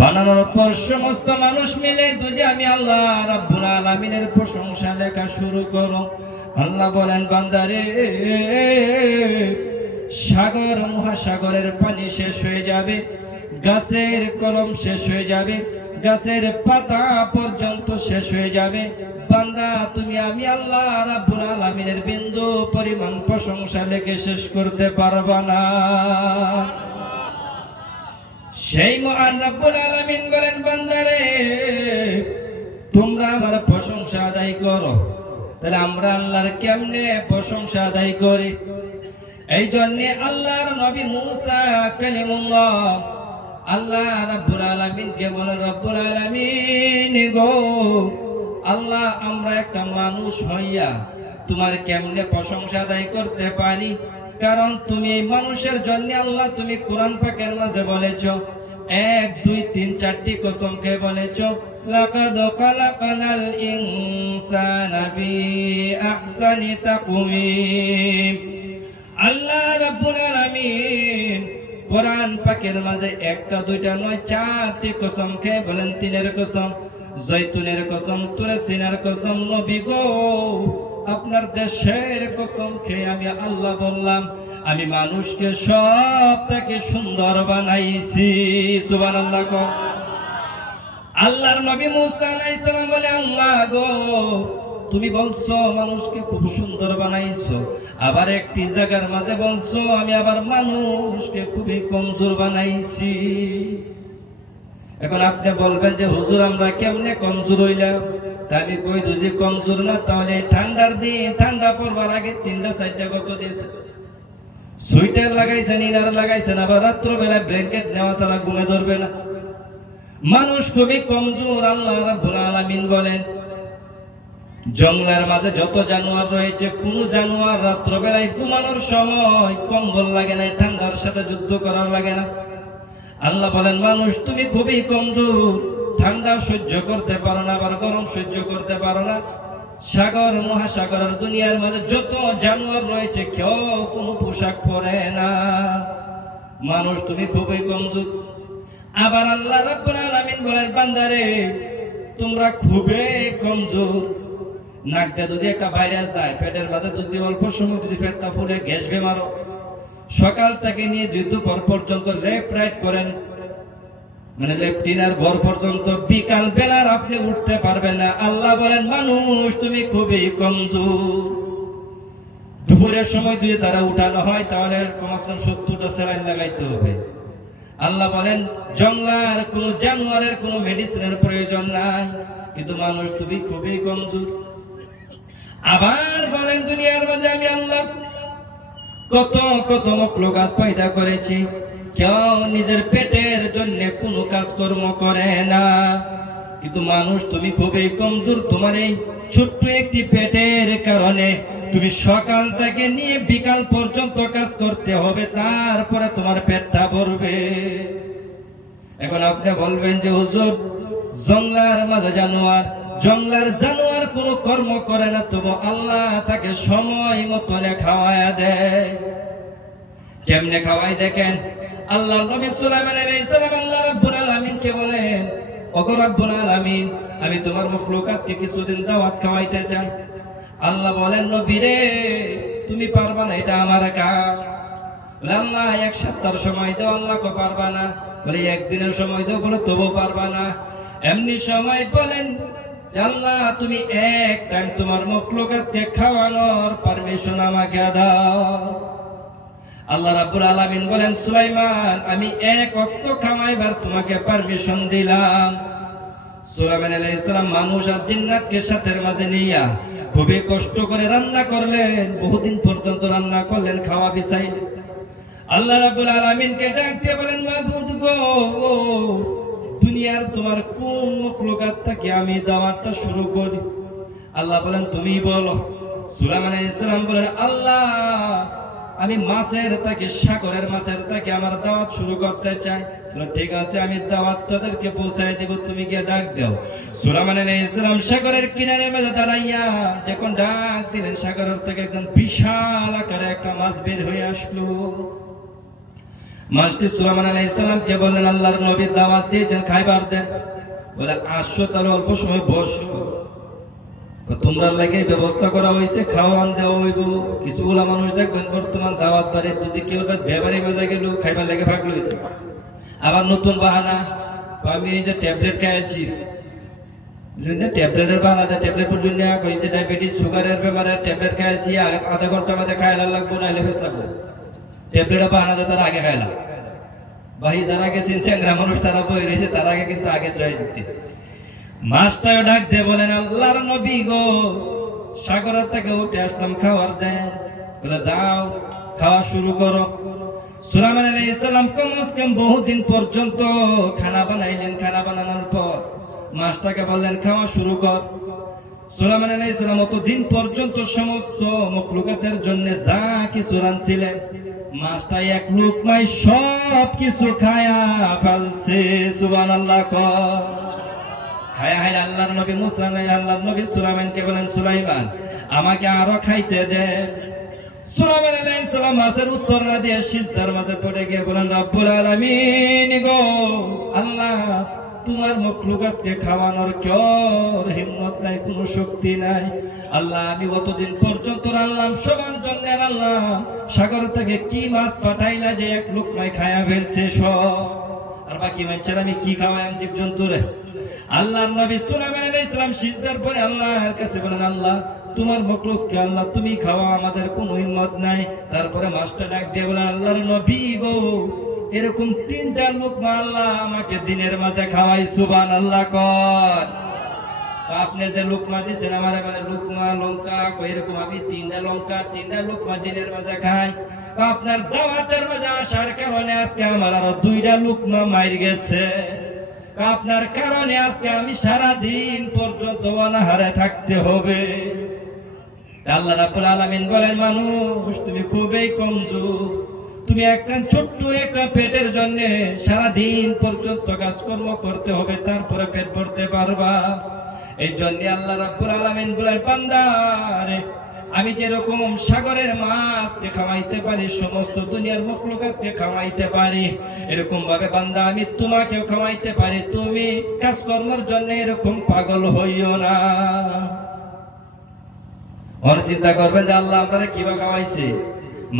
বানানোর পর সমস্ত মানুষ মিলে দুজে আমি আল্লাহ রাব্বুল আলামিনের প্রশংসা লেখা শুরু করো। আল্লাহ বলেন, বান্দারে, সাগর মহাসাগরের পানি শেষ হয়ে যাবে, গাছের কলম শেষ হয়ে যাবে, গাছের পাতা পর্যন্ত শেষ হয়ে যাবে, বান্দা তুমি আমি আল্লাহ রাব্বুল আলামিনের বিন্দু পরিমাণ প্রশংসা লেখে শেষ করতে পারবা না। সেই মহান রাব্বুল আলামিন বলেন, বান্দারে তোমরা আমার প্রশংসা আদায় করো। তাহলে আমরা আল্লাহর কেমনে প্রশংসা আদায় করি? এই জন্য আল্লাহর নবী মুসা কালিমুল্লাহ আল্লাহ রাব্বুল আলামিনকে বলেন, রব্বুল আলামিন গো আল্লাহ, আমরা একটা মানুষ হইয়া তোমার কেমনে প্রশংসা আদায় করতে পারি? কারণ তুমি মানুষের জন্য আল্লাহ তুমি কোরআন পাকের মাঝে বলেছো, 1 2 3 4টি কসম খেয়ে বলেছো, লাকাদ খালাকনাল ইনসানা ফি আহসানি তাকওয়িম। আল্লাহ রাব্বুল আলামিন কোরআন পাকের মাঝে 1টা 2টা নয় 4টি কসম খেয়ে বলেন, 3-এর কসম, জৈতুনের কসম, তুরে সিনার কসম, নবী গো আপনার দেশের কসম খেয়ে আমি আল্লাহ বললাম, আমি মানুষকে সব থেকে সুন্দর বানাইছি। সুবহানাল্লাহ। আল্লাহর নবী মুসা আলাইহিস সালাম বলে, আল্লাহ গো তুমি বলছো মানুষকে খুব সুন্দর বানাইছো, আবার একটি জায়গার মাঝে বলছো আমি আবার মানুষকে খুবই কমজোর বানাইছি। এখন আপনি বলবেন যে হুজুর আমরা কেমনে কমজোর হইলাম? আমি কই যদি কমজোর না, তাহলে ঠান্ডার দিন ঠান্ডা পড়বার আগে 3টা 4টা গত দিয়েছে, সুইটার লাগাইছেন, ইনার লাগাইছেন, আবার রাত্রবেলায় ব্ল্যাঙ্কেট নেওয়া ছাড়া ঘুমে ধরবে না। মানুষ খুবই কমজোর। আল্লাহ রাব্বুল আলামিন বলেন, জঙ্গলের মাঝে যত জানোয়ার রয়েছে, কোন জানোয়ার রাত্রবেলায় ঘুমানোর সময় কম্বল লাগে না, ঠান্ডার সাথে যুদ্ধ করার লাগে না। আল্লাহ বলেন, মানুষ তুমি খুবই কমজোর, ঠান্ডা সহ্য করতে পারো না, আবার গরম সহ্য করতে পারো না। সাগর মহাসাগরের দুনিয়ার মাঝে যত জানোয়ার রয়েছে কেউ কোনো পোশাক পরে না। মানুষ তুমি খুবই কমজোর। আবার আল্লাহ রাব্বুল আলামিন বলেন, বান্দারে তোমরা খুবই কমজোর। নাক দিয়ে যদি একটা ভাইরাস যায়, পেটের মাঝে যদি অল্প সময় যদি পেটটা ফুলে গ্যাস বেমারো, সকাল থেকে নিয়ে দুপুর পর্যন্ত লেফট রাইট করেন, মানে লেফট ডিনার ঘর পর্যন্ত, বিকাল বেলার আপনি উঠতে পারবেন না। আল্লাহ বলেন, মানুষ তুমি খুবই কমজোর। দুপুরের সময় যদি তারা উঠানো হয় তাহলে কমসে কম 70টা স্যালাইন লাগাইতে হবে। আল্লাহ বলেন, জঙ্গলার কোন জানোয়ারের কোন মেডিসিনের প্রয়োজন নাই, কিন্তু মানুষ তুমি খুবই কমজোর। আবার বলেন, দুনিয়ার মাঝে আমি আল্লাহ কত কত মখলুকাত পয়দা করেছি, কেউ নিজের পেটের জন্য কোনো কাজকর্ম করে না, কিন্তু মানুষ তুমি খুবই কমজোর। তোমার এই ছোট্ট একটি পেটের কারণে তুমি সকাল থেকে নিয়ে বিকাল পর্যন্ত কাজ করতে হবে, তারপরে তোমার পেটটা ভরবে। এখন আপনি বলবেন যে হুজুর জঙ্গলার মাঝে জানোয়ার, জঙ্গলার জানোয়ার কোনো কর্ম করে না, তবু আল্লাহ তাকে সময় মতো খাওয়ায়া দেয়। কেমনে খাওয়াই দেখেন, আল্লাহ নবী সুলাইমান আলাইহিস সালাম আল্লাহ রাব্বুল আলামিনকে বলেন, ওগো রাব্বুল আলামিন আমি তোমার মখলুকাতকে কিছুদিন দাওয়াত খাওয়াইতে চাই। আল্লাহ বলেন, নবী রে তুমি পারবা না, এটা আমার কাজ। আল্লাহ 1 সপ্তাহ সময় দাও, আল্লাহ কো পারবা না। বলে 1 দিনের সময় দাও, বলে তবু পারবা না। এমনি সময় বলেন, আল্লাহ তুমি 1 টাইম তোমার মখলুকাতকে খাওয়ানোর পারমিশন আমাকে দাও। আল্লাহ রাব্বুল আলামিন বলেন, সুলাইমান আমি 1 ওয়াক্ত খাওয়াইবার তোমাকে পারমিশন দিলাম। সুলাইমান আলাইহিস সালাম মানুষ আর জিন্নাতকে সাথে মাঝে নিয়া খুবই কষ্ট করে রান্না করলেন, বহুদিন পর্যন্ত রান্না করলেন, খাওয়া বিছাইলেন। আল্লাহ রাব্বুল আলামিনকে ডাক দিয়ে বলেন, মাবুদ গো দুনিয়ার তোমার কোন মখলুকাত থেকে আমি দাওয়াতটা শুরু করি? আল্লাহ বলেন, তুমি বলো। সুলাইমান আলাইহিস সালাম বলেন, আল্লাহ আমি মাছের থেকে, সাগরের মাছের থেকে আমার দাওয়াত শুরু করতে চাই। ঠিক আছে, আমি দাওয়াত তাদেরকে পৌঁছায় দেব, তুমি গিয়ে ডাক দাও। সুলাইমান আলাইহিস সালাম সাগরের কিনারে মেলে দাঁড়াইয়া যখন ডাক দিলেন, সাগরের থেকে একদম বিশাল আকারে একটা মাছ বের হয়ে আসলো। মাসটি সুলাইমান আলাইহিস সালামকে বললেন আল্লাহর নবী দাওয়াত দিয়েছেন, খাইবার দেন। বলে আসো, তাহলে অল্প সময় বসো, তোমরা লাগে ব্যবস্থা করা হয়েছে, খাওয়ান দেওয়া হইব। কিছুগুলা মানুষ দেখবেন বর্তমান দাওয়াত বাড়ি যদি কেউ ব্যবহারে মজা গেল খাইবার লেগে ভাগ লইছে। আবার নতুন বাহানা, আমি এই যে ট্যাবলেট খাইছি, ট্যাবলেটের বাহানা, ট্যাবলেট পর্যন্ত কইছে ডায়াবেটিস সুগারের ব্যাপারে ট্যাবলেট খাইছি, আধা ঘন্টা মাঝে খাইলা লাগবো, নাইলে ফেস লাগবো। ট্যাবলেটের বাহানা তার আগে খাইলাম ভাই, যারা গেছেন চ্যাংরা মানুষ তারা বই রয়েছে, তার আগে কিন্তু আগে চাই দিতে। মাছটাও ডাক দিয়ে বলেন আল্লাহর নবী গো, সাগরের থেকে উঠে আসলাম, খাওয়ার দেন। বলে যাও খাওয়া শুরু করো। সুলাইমান আলাইহিস সালাম কমসে কম বহুদিন পর্যন্ত খানা বানাইলেন। খানা বানানোর পর মাছটাকে বললেন খাওয়া শুরু কর। সুলাইমান আলাইহিস সালাম অতদিন পর্যন্ত সমস্ত মখলুকাতের জন্য যা কিছু রাঁধছিলেন, মাছটা এক লুকমায় সব কিছু খায়া ফেলছে। সুবহানাল্লাহ। খায়া হায় আল্লাহর নবী মুসা আল্লাহর নবী সুলাইমানকে বলেন সুলাইমান আমাকে আরো খাইতে দে। সুলাইমান আলাইহিস সালাম মাছের উত্তর না দিয়ে সিজদার মাঝে পড়ে গিয়ে বলেন রব্বুল আলামিন গো আল্লাহ, তোমার মখলুকাতকে খাওয়ানোর কেউ হিম্মত নাই, কোনো শক্তি নাই। আল্লাহ আমি অতদিন পর্যন্ত রান্নাম সবার জন্য, আল্লাহ সাগর থেকে কি মাছ পাঠাইলা যে এক লুকমায় খায়া ফেলছে সব, আর বাকি মানুষের আমি কি খাওয়াই জীবজন্তুরে। আল্লাহর নবী সুলাইমান আলাইহিস সালাম সিজদার পরে আল্লাহর কাছে বলেন আল্লাহ তোমার মখলুককে আল্লাহ তুমি খাওয়া, আমাদের কোনো হিম্মত নাই। তারপরে মাছটা ডাক দিয়ে বলেন আল্লাহর নবী গো, এরকম 3টা লুকমা আল্লাহ আমাকে দিনের মাঝে খাওয়াই। সুবহানাল্লাহ কর। আপনি যে লুকমা দিচ্ছেন আমার মানে লুকমা লঙ্কা, এরকম আমি 3টা লঙ্কা 3টা লুকমা দিনের মাঝে খাই। আপনার দাওয়াতের মাঝে আসার কারণে আজকে আমার আরো 2টা লুকমা মাইর গেছে। আপনার কারণে আজকে আমি সারাদিন পর্যন্ত অনাহারে থাকতে হবে। আল্লাহ রাব্বুল আলামিন বলেন মানুষ তুমি খুবই কমজোর, তুমি একটা ছোট্ট একটা পেটের জন্য সারাদিন পর্যন্ত কাজকর্ম করতে হবে, তারপরে পেট ভরতে পারবা। এই জন্য আল্লাহ রাব্বুল আলামিন বলেন বান্দারে আমি যেরকম সাগরের মাছকে খাওয়াইতে পারি, সমস্ত দুনিয়ার মখলুকাতকে খাওয়াইতে পারি, এরকম ভাবে বান্দা আমি তোমাকেও খাওয়াইতে পারি। তুমি কাজকর্মের জন্য এরকম পাগল হইও না। ওরা চিন্তা করবেন যে আল্লাহ আপনারা কিভাবে খাওয়াইছে।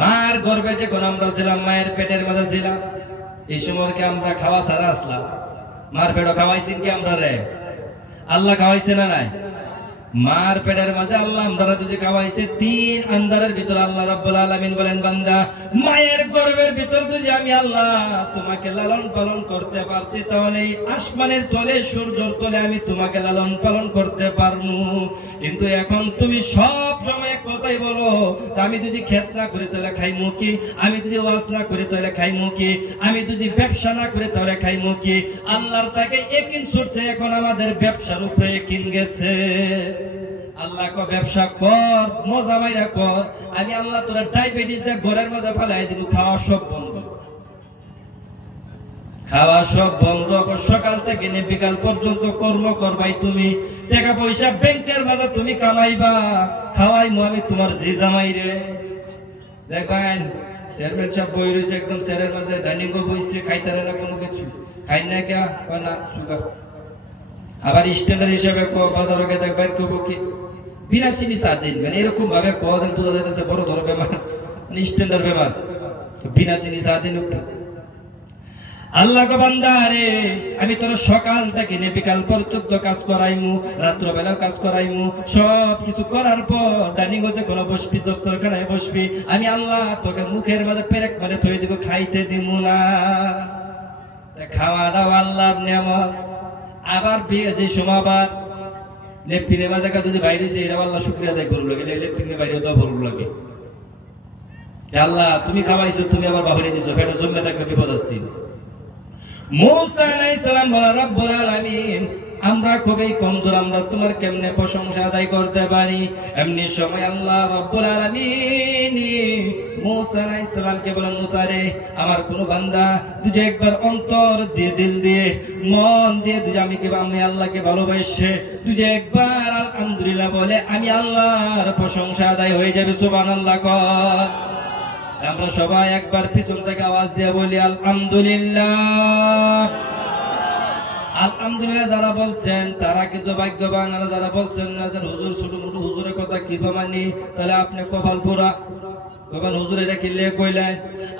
মার গর্ভে যখন আমরা ছিলাম, মায়ের পেটের মধ্যে ছিলাম, এই সময় কি আমরা খাওয়া ছাড়া আসলাম? মার পেটও খাওয়াইছেন কি আমরা রে? আল্লাহ খাওয়াইছে না নাই? মার পেটের মাঝে আল্লাহ আমরা যদি খাওয়াইছে 3 আন্দারের ভিতর আল্লাহ রাব্বুল আলামিন বলেন বান্দা মায়ের গর্ভের ভিতর যদি আমি আল্লাহ তোমাকে লালন পালন করতে পারছি, তাহলে এই আসমানের তলে সূর্যের তলে আমি তোমাকে লালন পালন করতে পারবো। কিন্তু এখন তুমি সব সময় কথাই বলো আমি যদি ক্ষেত না করি তাহলে খাইমু কি, আমি যদি ওয়াজ না করি তাহলে খাইমু কি, আমি যদি ব্যবসা না করি তাহলে খাইমু কি। আল্লাহর তাকে একিন ছুটছে, এখন আমাদের ব্যবসার উপরে একিন গেছে। আল্লাহ কো ব্যবসা কর, মজা মাইরা কর, আমি আল্লাহ তোরা ডায়াবেটিস ঘরের মধ্যে ফেলাই দিব, খাওয়া সব বন্ধ, খাওয়া সব বন্ধ। সকাল থেকে নিয়ে বিকাল পর্যন্ত কর্ম করবাই তুমি, টাকা পয়সা ব্যাংকের মাঝে তুমি কামাইবা, খাওয়াইমু আমি তোমার জি জামাই রে। দেখবেন চেয়ারম্যান সাহেব বই রয়েছে একদম চেয়ারের মাঝে, ডাইনিং বইছে, খাইতে না কোনো কিছু খাই না কে না সুগার। আবার স্ট্যান্ডার্ড হিসাবে বাজারকে দেখবেন কেউ কি বিনা চিনি চা দিন, মানে এরকম ভাবে কদিন বোঝা যাইতেছে বড় ধরো বেমার, মানে স্ট্যান্ডার্ড বেমার, বিনা চিনি চা দিন। আল্লাহ গো বান্দা রে আমি তোর সকাল থেকে নিয়ে বিকাল পর্যন্ত কাজ করাইমু, রাত্রবেলাও কাজ করাইমু, সব কিছু করার পর ডাইনিং হতে কোনো বসবি, দস্তরখানায় বসবি, আমি আল্লাহ তোকে মুখের মাঝে পেরেক মারে থই দিব, খাইতে দিব না। খাওয়া দাওয়া আল্লাহর নিয়ামত। আবার যে সময় আবার লেফটিনের মাঝে যদি বাইরে এরা আল্লাহ শুক্রিয়া আদায় করবো লাগে, লেফটিনের বাইরে তো বলবো লাগে আল্লাহ তুমি খাওয়াইছো, তুমি আবার বাহিরে দিছো, ফেটা জমে থাকবে, বিপদ আসছি। মুসা আলাইহিস সালাম বলেন রব্বুল আলামিন আমরা খুবই কমজোর, আমরা তোমার কেমনে প্রশংসা আদায় করতে পারি। এমনি সময় আল্লাহ রব্বুল আলামিন মুসা আলাইহিস সালামকে বলেন মুসা রে আমার কোন বান্দা তুই একবার অন্তর দিয়ে দিল দিয়ে মন দিয়ে তুই আমি আল্লাহকে ভালোবাসে তুই একবার আলহামদুলিল্লাহ বলে আমি আল্লাহর প্রশংসা আদায় হয়ে যাবে। সুবহানাল্লাহ কর। আমরা সবাই একবার পিছন থেকে আওয়াজ দিয়ে বলি আলহামদুলিল্লাহ। আলহামদুলিল্লাহ যারা বলছেন তারা কিন্তু ভাগ্যবান, আর যারা বলছেন না যে হুজুর ছোট মোটো হুজুরের কথা কি মানি, তাহলে আপনি কপাল পোড়া। তখন হুজুর এটা কিনলে কইলেন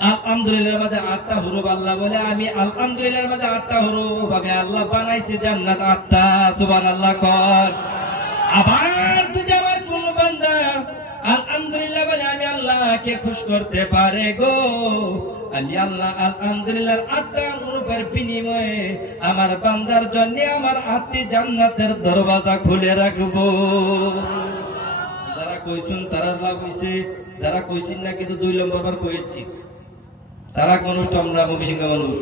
আলহামদুলিল্লাহ মাঝে 8টা হুরুফ আল্লাহ বলে, আমি আলহামদুলিল্লাহ মাঝে 8টা হুরুফ আমি আল্লাহ বানাইছি জান্নাত 8টা। সুবহানাল্লাহ কর। আবার তুই আমার কোন বান্দা আলহামদুলিল্লাহ বলে আমি আল্লাহকে খুশ করতে পারে গো, আল্লাহ আলহামদুলিল্লাহ 8টা হুরুফের বিনিময়ে আমার বান্দার জন্য আমার 8টি জান্নাতের দরওয়াজা খুলে রাখবো। যারা কইছেন তারা লাভ হইছে, যারা কইছেন না কিন্তু 2 নম্বর বার কইছি। তারা মানুষ তো আমরা মবিসিংহা মানুষ,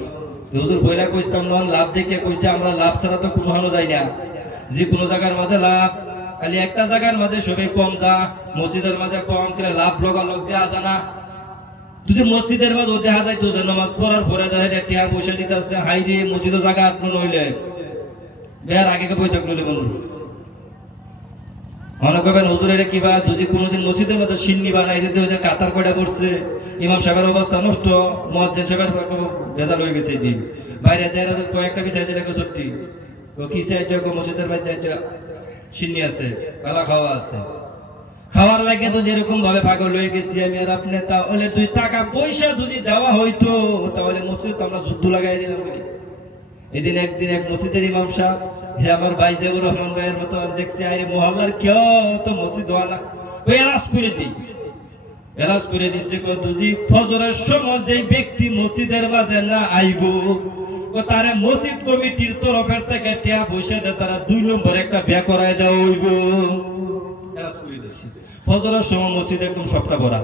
হুজুর বইলা কইতাম না লাভ দেখে কইছে, আমরা লাভ ছাড়া তো কোনো হানো যাই না। যে কোনো জায়গার মাঝে লাভ, খালি একটা জায়গার মাঝে সবাই কম যা, মসজিদের মাঝে কম করে লাভ লোক দেওয়া জানা। তুই মসজিদের মাঝে দেখা যায় তুই নামাজ পড়ার পরে টিয়া পয়সা দিতে আসছে, হাই রে মসজিদের জায়গা আপনার নইলে বের আগে বৈঠক নইলে মানুষ মনে করবেন হুজুর এটা কিবা। যদি কোনোদিন মসজিদের মধ্যে সিন্নি বানাই দিতে হয়েছে, কাতার কয়টা পড়ছে, ইমাম সাহেবের অবস্থা নষ্ট, মুয়াজ্জিন সাহেবের ভেজাল হয়ে গেছে। দিন বাইরে কয়েকটা বিষয় সত্যি কি চাইছে মসজিদের বাইরে সিন্নি আছে, কালা খাওয়া আছে, খাওয়ার লাগে তো যেরকম ভাবে পাগল হয়ে গেছি আমি আর আপনি। তাহলে 2 টাকা পয়সা যদি দেওয়া হইতো তাহলে মসজিদ তো আমরা যুদ্ধ লাগাই দিলাম। এদিন একদিন এক মসজিদের ইমাম সাহেব, আমার ভাই জাবুর রহমান ভাইয়ের মতো দেখছি, আরে মহল্লার কেউ তো মসজিদ ওয়ালা এলাজ করে দিই, এলাজ করে দিচ্ছে যদি ফজরের সময় যে ব্যক্তি মসজিদের মাঝে না আইব তারা মসজিদ কমিটির তরফের থেকে টিয়া পয়সা দিয়ে তারা 2 নম্বর একটা বিয়া করাই দেওয়া হইব। এলাজ করে দিচ্ছি ফজরের সময় মসজিদ একদম সবটা ভরা।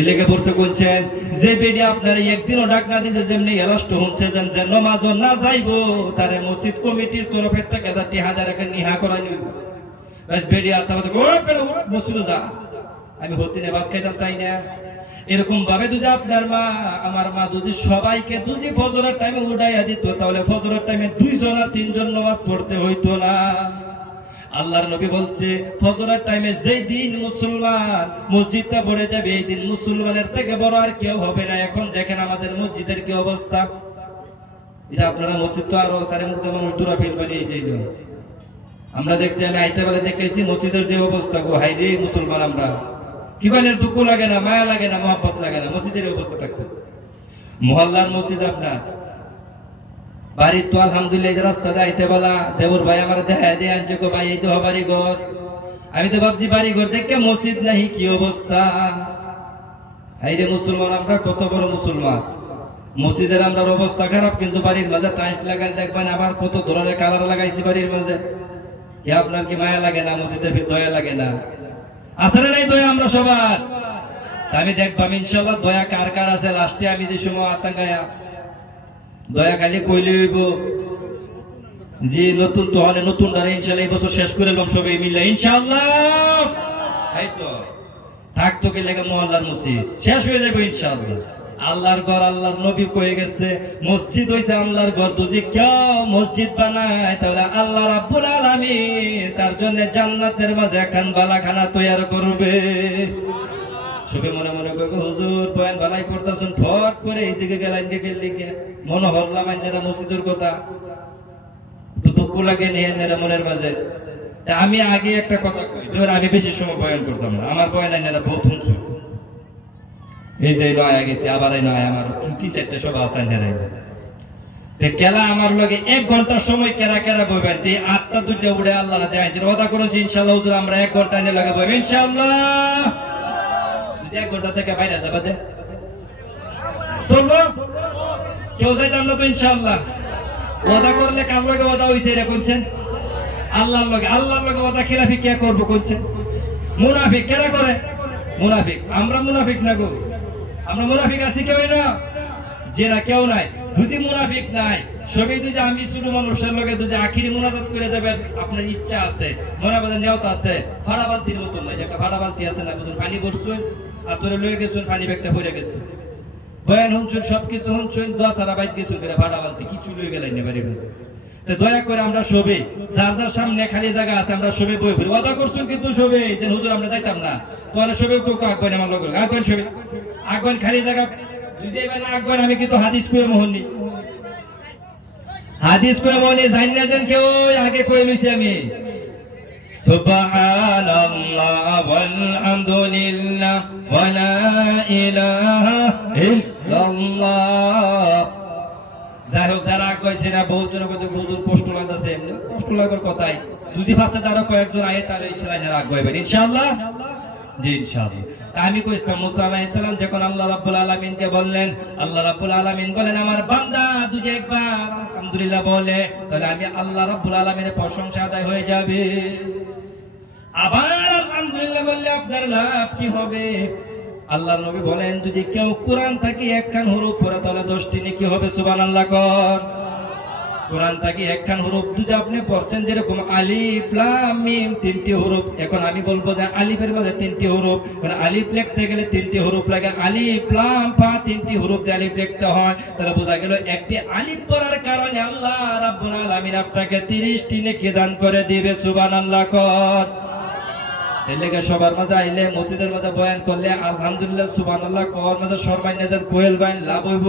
এলাকা পড়তে বলছেন যে বেডি আপনার একদিনও ডাক না দিচ্ছে, যেমনি এলাস্ট হচ্ছে যে নমাজ না যাইবো তারে মসজিদ কমিটির তরফের থেকে 1000 টাকা নিহা করাই নিব। বেডি মসজিদে যা, আমি হতিনে ভাত খাইতে চাই না। এরকম ভাবে যদি আপনার মা আমার মা যদি সবাইকে যদি ফজরের টাইমে উঠাইয়া দিত তাহলে ফজরের টাইমে 2 জন আর 3 জন নামাজ পড়তে হইতো না। আল্লাহর নবী বলছে ফজরের টাইমে যেই দিন মুসলমান মসজিদটা ভরে যাবে এই দিন মুসলমানের থেকে বড় আর কেউ হবে না। এখন দেখেন আমাদের মসজিদের কি অবস্থা। এটা আপনারা মসজিদ তো আরো 4 মানুষ দূরা ফিল বানিয়ে যাইল। আমরা দেখছি, আমি আইতে বেলা দেখেছি মসজিদের যে অবস্থা গো, হাই রে মুসলমান আমরা কিবানের দুঃখ লাগে না, মায়া লাগে না, মহব্বত লাগে না মসজিদের অবস্থা থাকতে। মহল্লার মসজিদ আপনার বাড়ির তো আলহামদুলিল্লাহ রাস্তা যাইতে বলা দেবর ভাই আমার দেখা দিয়ে আনছে গো ভাই এই তো বাড়ি ঘর। আমি তো ভাবছি বাড়ি ঘর দেখে মসজিদ নাহি কি অবস্থা। এই রে মুসলমান আমরা কত বড় মুসলমান, মসজিদের আমরা অবস্থা খারাপ কিন্তু বাড়ির মাঝে টাইলস লাগাই দেখবেন আবার কত ধরনের কালার লাগাইছি বাড়ির মাঝে। কি আপনার কি মায়া লাগে না, মসজিদের দয়া লাগে না? আসলে নাই দয়া আমরা সবার। আমি দেখবাম ইনশাল্লাহ দয়া কার কার আছে। লাস্টে আমি যে সময় আতাঙ্গায়া দয়া খালি কইলে হইব যে নতুন তো হলে নতুন দ্বারা ইনশাল্লাহ এই বছর শেষ করে এলাম সবাই মিলে ইনশাল্লাহ। এই তো থাকতো কি লেগে মহল্লার মসজিদ শেষ হয়ে যাবে ইনশাল্লাহ। আল্লাহর ঘর আল্লাহর নবী কয়ে গেছে মসজিদ হইছে আল্লাহর ঘর। যদি কেউ মসজিদ বানায় তাহলে আল্লাহ রাব্বুল আলামিন তার জন্য জান্নাতের মাঝে একখান বালাখানা তৈরি করবে। সবে মনে মনে করবে হুজুর বয়ান বালাই করতেছেন, ফট করে এইদিকে গেলেন দিকে মনে হল্লা মাইনেরা মসজিদের কথা দুঃখ লাগে নিয়ে মনের মাঝে। আমি আগে একটা কথা কই, আমি বেশি সময় বয়ান করতাম না, আমার বয়ান আইনেরা বহুত শুনছো। এই যে নয়া গেছে আবার এই নয় আমার 3-4টে সব আছে কেলা আমার লগে 1 ঘন্টার সময় কেরা কেরা বইবেন 8টা 2টা উড়ে আল্লাহ যায় রোজা করেছি ইনশাল্লাহ হুজুর আমরা 1 ঘন্টা নিয়ে লগে বইবেন ইনশাল্লাহ। 1 ঘন্টা থেকে বাইরে যাবা যে চলবো কেউ যাইতাম না তো ইনশাল্লাহ। ওয়াদা করলে কাম লগে ওয়াদা হইছে এটা কোনছেন আল্লাহর লগে ওয়াদা খিলাফি কে করবো কোনছেন? মুনাফিক কেরা করে? মুনাফিক। আমরা মুনাফিক না গো, আমরা মুনাফিক আছি কেউ না যে না কেউ নাই। যদি মুনাফিক নাই সবই যদি আমি শুধু মানুষের লগে যদি আখিরি মুনাজাত করে যাবেন আপনার ইচ্ছা আছে মনাবাদের নিয়ত আছে। ভাড়া বালতির মতন নাই, একটা ভাড়া বালতি আছে না বুঝুন পানি ভরছুন আর তোরে লয়ে গেছুন পানি ব্যাগটা ভরে গেছে বয়ান শুনছুন সবকিছু শুনছুন 10 বাইক গেছুন ভাড়া বালতি কিছু লয়ে গেলেন না বাড়ি। দয়া করে আমরা সবে যার যার সামনে খালি জায়গা আছে আমরা সবে বই ফিরি ওয়াদা করছুন কিন্তু সবে যে হুজুর আমরা যাইতাম না তোরা সবে কোক আগবেন আমার লোক আগবেন সবে আগবেন খালি জায়গা বুঝতে পারেন আগবেন আমি কিন্তু হাদিস করে মোহননি হাদিস করে মোহনি জানেন কেউ আগে কই লইছি আমি সুবহানাল্লাহ ওয়ালহামদুলিল্লাহ ওয়া লা ইলাহা ইল্লাল্লাহ যাই হোক যারা কইছে না বহুজন কত বহুদূর কষ্ট লাগতেছে কষ্ট লাগার কথাই যদি ভাষা যারা কয়েকজন আয়ে তাহলে ইসলামের আগাইবেন ইনশাআল্লাহ জি ইনশাআল্লাহ আমি কইছিলাম মুসা আলাইহিস সালাম যখন আল্লাহ রাব্বুল আলামিনকে বললেন আল্লাহ রাব্বুল আলামিন বলেন আমার বান্দা তুই একবার আলহামদুলিল্লাহ বলে তাহলে আমি আল্লাহ রাব্বুল আলামিনের প্রশংসা আদায় হয়ে যাবে আবার আলহামদুলিল্লাহ বললে আপনার লাভ কি হবে আল্লাহর নবী বলেন যদি কেউ কোরআন থেকে একখান হরফ পড়ে তাহলে 10টি নেকি হবে সুবহানাল্লাহ কর কোরআন থেকে একখান হরফ যদি আপনি পড়ছেন যেরকম আলিফ লাম মিম 3টি হরফ এখন আমি বলবো যে আলিফের মধ্যে 3টি হরফ মানে আলিফ লিখতে গেলে 3টি হরফ লাগে আলিফ লাম ফা 3টি হরফ দিয়ে আলিফ লিখতে হয় তাহলে বোঝা গেল একটি আলিফ পড়ার কারণে আল্লাহ রাব্বুল আলামিন আপনাকে 30টি নেকি দান করে দিবে সুবহানাল্লাহ কর এলাকা সবার মাঝে আইলে মসজিদের মাঝে বয়ান করলে আলহামদুলিল্লাহ সুবহানাল্লাহ কওয়ার মাঝে সর্বান্যদের কোয়েল বাইন লাভ হইব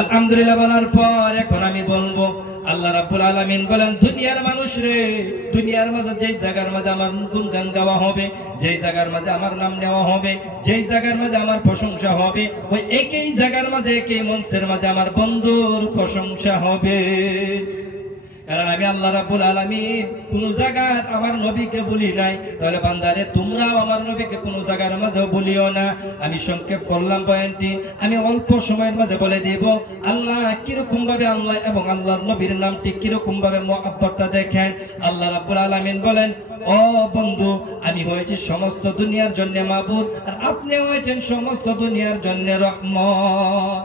আলহামদুলিল্লাহ বলার পর এখন আমি বলবো আল্লাহ রাব্বুল আলামিন বলেন দুনিয়ার মানুষ রে দুনিয়ার মাঝে যেই জায়গার মাঝে আমার গুণগান গাওয়া হবে যেই জায়গার মাঝে আমার নাম নেওয়া হবে যেই জায়গার মাঝে আমার প্রশংসা হবে ওই একই জায়গার মাঝে একই মঞ্চের মাঝে আমার বন্ধুর প্রশংসা হবে কারণ আমি আল্লাহ রাব্বুল আলামিন কোন জায়গায় আমার নবীকে বলি নাই তাহলে বান্দারে তোমরাও আমার নবীকে কোন জায়গার মাঝে বলিও না আমি সংক্ষেপ করলাম বয়ানটি আমি অল্প সময়ের মাঝে বলে দেব আল্লাহ কিরকম ভাবে আল্লাহ এবং আল্লাহর নবীর নামটি কিরকম ভাবে মহব্বতটা দেখেন আল্লাহ রাব্বুল আলামিন বলেন ও বন্ধু আমি হয়েছি সমস্ত দুনিয়ার জন্য মাবুদ আর আপনি হয়েছেন সমস্ত দুনিয়ার জন্য রহমত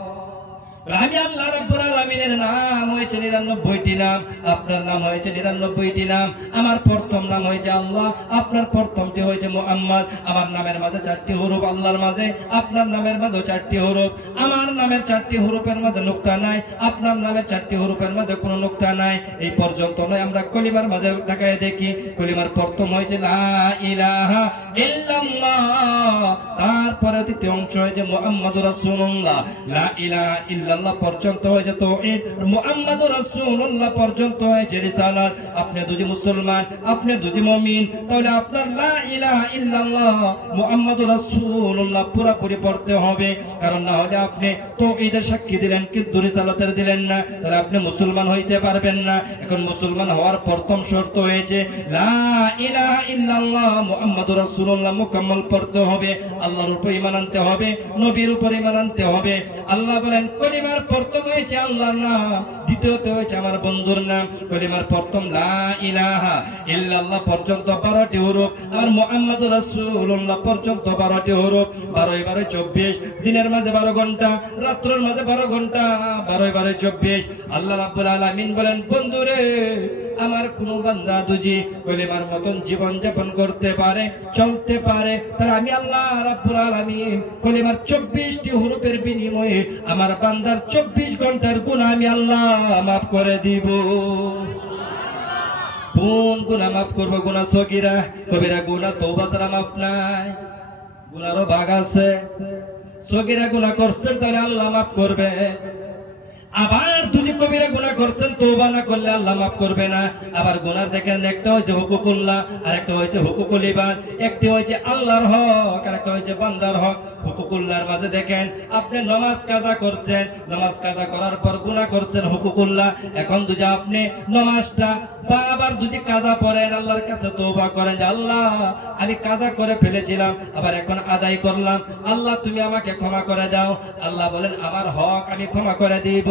আমি আল্লাহ রাব্বুল আলামিনের নাম হয়েছে 99টি নাম আপনার নাম হয়েছে 99টি নাম আমার প্রথম নাম হয়েছে আল্লাহ আপনার প্রথমটি হয়েছে মুহাম্মদ আমার নামের মাঝে 4টি হরফ আল্লাহর মাঝে আপনার নামের মাঝে 4টি হরফ আমার নামের 4টি হরফের মাঝে নুকতা নাই আপনার নামের 4টি হরফের মাঝে কোনো নুকতা নাই এই পর্যন্ত নয় আমরা কলিমার মাঝে তাকায় দেখি কলিমার প্রথম হয়েছে লা ইলাহা ইল্লাল্লাহ তারপরে দ্বিতীয় অংশ হয়েছে মুহাম্মাদুর রাসূলুল্লাহ লা ইলাহা ইল্লাল্লাহ পর্যন্ত হয়েছে তাওহীদ মুহাম্মাদুর রাসূলুল্লাহ পর্যন্ত হয়েছে রিসালাত আপনি দুজি মুসলমান আপনি দুজি মুমিন তাহলে আপনার লা ইলাহা ইল্লাল্লাহ মুহাম্মাদুর রাসূলুল্লাহ পুরোপুরি পড়তে হবে কারণ না হলে আপনি তাওহীদের সাক্ষী দিলেন কিন্তু রিসালাতের দিলেন না তাহলে আপনি মুসলমান হইতে পারবেন না এখন মুসলমান হওয়ার প্রথম শর্ত হয়েছে লা ইলাহা ইল্লাল্লাহ মুহাম্মাদুর রাসূলুল্লাহ মুকাম্মাল পড়তে হবে আল্লাহর উপর ঈমান আনতে হবে নবীর উপর ঈমান আনতে হবে আল্লাহ বলেন কলিমার প্রথম হয়েছে আল্লাহর নাম দ্বিতীয়তে হয়েছে আমার বন্ধুর নাম কলিমার প্রথম লা ইলাহা ইল্লাল্লাহ পর্যন্ত 12টি হরফ আর মুহাম্মাদুর রাসূলুল্লাহ পর্যন্ত 12টি হরফ 12 12 24 দিনের মাঝে 12 ঘন্টা রাতের মাঝে 12 ঘন্টা 12 12 24 আল্লাহ রাব্বুল আলামিন বলেন বন্ধুরে আমার কোন বান্দা দুজি কলিমার মতন জীবন যাপন করতে পারে চলতে পারে তার আমি আল্লাহ রাব্বুল আলামিন কলিমার 24টি হরফের বিনিময়ে আমার বান্দার 24 ঘন্টার গুনাহ আমি আল্লাহ মাফ করে দিব কোন গুনাহ মাফ করব গুনাহ সগীরা কবিরা গুনাহ তওবা ছাড়া মাফ নাই গুনাহরও ভাগ আছে সগীরা গুনাহ করছেন তাহলে আল্লাহ মাফ করবে আবার দুজি কবিরা গুনাহ করছেন তওবা না করলে আল্লাহ মাফ করবে না আবার গুনাহ দেখেন একটা হইছে হুকুকুল্লাহ আর একটা হইছে হুকুকুল ইবাদ একটি হইছে আল্লাহর হক আর একটা হইছে বান্দার হক হুকুকুল্লাহর মাঝে দেখেন আপনি নামাজ কাজা করছেন নামাজ কাজা করার পর গুনাহ করছেন হুকুকুল্লাহ এখন যদি আপনি নামাজটা বা আবার যদি কাজা পড়েন আল্লাহর কাছে তওবা করেন যে আল্লাহ আমি কাজা করে ফেলেছিলাম আবার এখন আদায় করলাম আল্লাহ তুমি আমাকে ক্ষমা করে দাও আল্লাহ বলেন আমার হক আমি ক্ষমা করে দিব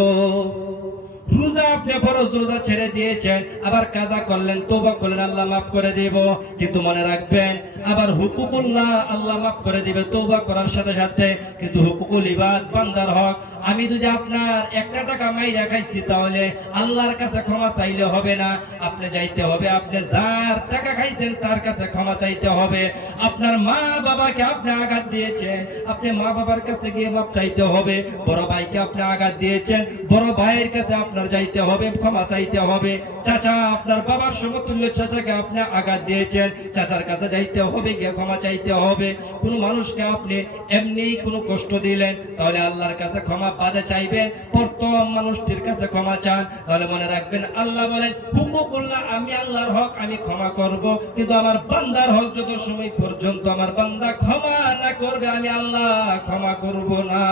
রোজা আপনি ফরজ রোজা ছেড়ে দিয়েছেন আবার কাজা করলেন তওবা করলেন আল্লাহ মাফ করে দিব কিন্তু মনে রাখবেন আবার হুকুকুল্লাহ আল্লাহ মাফ করে দিবে তওবা করার সাথে সাথে কিন্তু হুকুকুল ইবাদ বান্দার হক আমি যদি আপনার 1 টাকা মাইরা খাইছি তাহলে আল্লাহর কাছে ক্ষমা চাইলে হবে না আপনি যাইতে হবে আপনি যার টাকা খাইছেন তার কাছে ক্ষমা চাইতে হবে আপনার মা বাবাকে আপনি আঘাত দিয়েছেন আপনি মা বাবার কাছে গিয়ে মাফ চাইতে হবে বড় ভাইকে আপনি আঘাত দিয়েছেন বড় ভাইয়ের কাছে আপনার যাইতে হবে, ক্ষমা চাইতে হবে। চাচা, আপনার বাবার সমতুল্য চাচাকে আপনি আঘাত দিয়েছেন, চাচার কাছে যাইতে হবে, গিয়ে ক্ষমা চাইতে হবে। কোন মানুষকে আপনি এমনি কোনো কষ্ট দিলেন, তাহলে আল্লাহর কাছে ক্ষমা বাদে চাইবেন, প্রথম মানুষটির কাছে ক্ষমা চান। তাহলে মনে রাখবেন, আল্লাহ বলেন হুকুকুল্লাহ, আমি আল্লাহর হক আমি ক্ষমা করব, কিন্তু আমার বান্দার হক যত সময় পর্যন্ত আমার বান্দা ক্ষমা না করবে আমি আল্লাহ ক্ষমা করব না।